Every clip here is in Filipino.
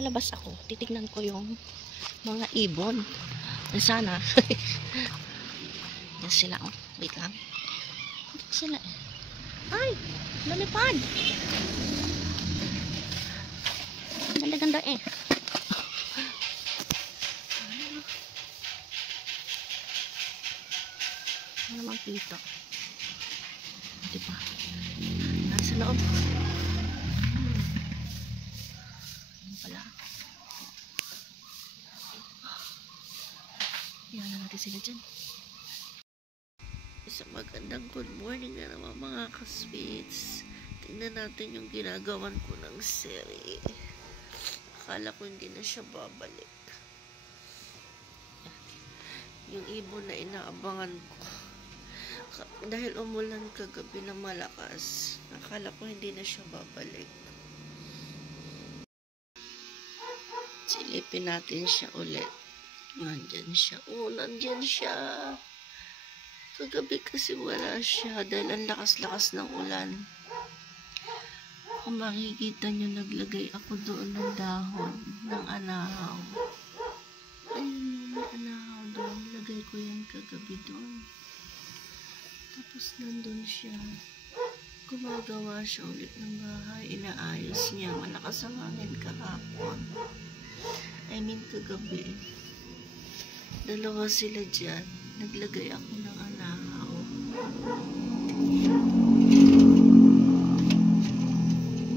Labas ako, titignan ko yung mga ibon. Sana. Yan sila, oh. Wait lang. Sila. Ay! Lumipad! Ganda-ganda eh. Ano naman kita? Diba? Nasa loob. Ayan pala. Yan na natin sila dyan. Isang magandang good morning na naman mga kasweets. Tingnan natin yung ginagawan ko ng seri. Akala ko hindi na siya babalik. Yung ibon na inaabangan ko. Dahil umulan kagabi na malakas, akala ko hindi na siya babalik. Silipin natin siya ulit. Nandyan siya. Oh, nandyan siya. Kagabi kasi wala siya dahil ang lakas-lakas ng ulan. Kung makikita nyo, naglagay ako doon ng dahon ng anahaw. Ayun, may anahaw doon. Lagay ko yan kagabi doon. Tapos nandun siya. Gumagawa siya ulit ng bahay. Inaayos niya. Malakas ang hangin kahapon. I mean kagabi. Dalawa sila dyan. Naglagay ako ng anahaw.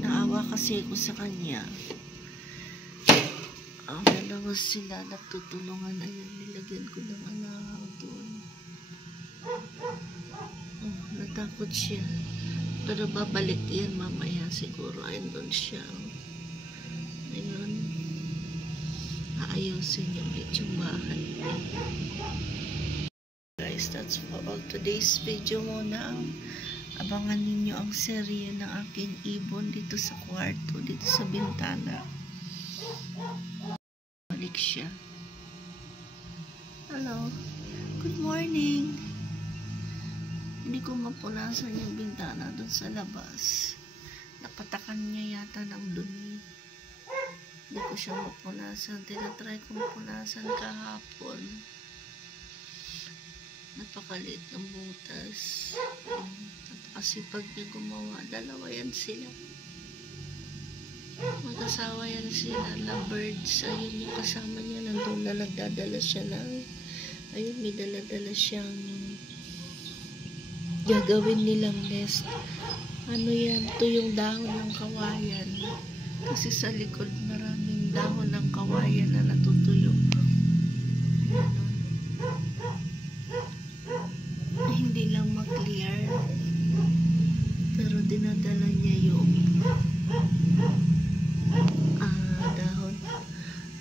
Naawa kasi ako sa kanya. Ang dalawa sila natutulungan. Ayun, nilagyan ko ng anahaw doon. Oh, natakot siya. Pero babalik yan mamaya siguro. Ayun doon siya. Ayun. Aayusin niya ulit yung bahay. Guys, that's for all today's video muna. Abangan ninyo ang serye ng aking ibon dito sa kwarto, dito sa bintana. Balik siya. Hello. Good morning. Hindi ko mapunasan yung bintana doon sa labas. Napatakan niya yata ng dumi. Hindi ko siya mapunasan. Tinatry ko mapunasan kahapon. Napakalit ng butas. Napakasipag niya gumawa. Dalawa yan sila. Mag-asawa yan sila. Lovebirds. Ayun yung kasama niya. Nandun na nagdadala siya ng... Ayun, may dala-dala siyang... gagawin nilang nest. Ano yan? Ito yung dahon ng kawayan. Kasi sa likod maraming dahon ng kawayan na natutuyo. Hindi lang ma-clear. Pero dinadala niya yung dahon.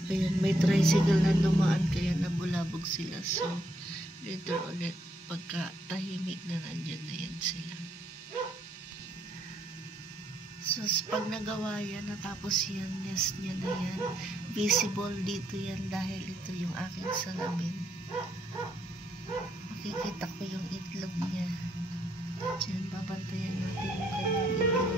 Ayan, may tricycle na dumaan kaya nabulabog sila. So, later ulit pagka tahimik na nandyan na yan sila. So, pag nagawa yan, natapos yan, nest niya na yan, visible dito yan dahil ito yung aking salamin. Makikita ko yung itlog niya. Diyan, babantayan natin yung kanyang itlog.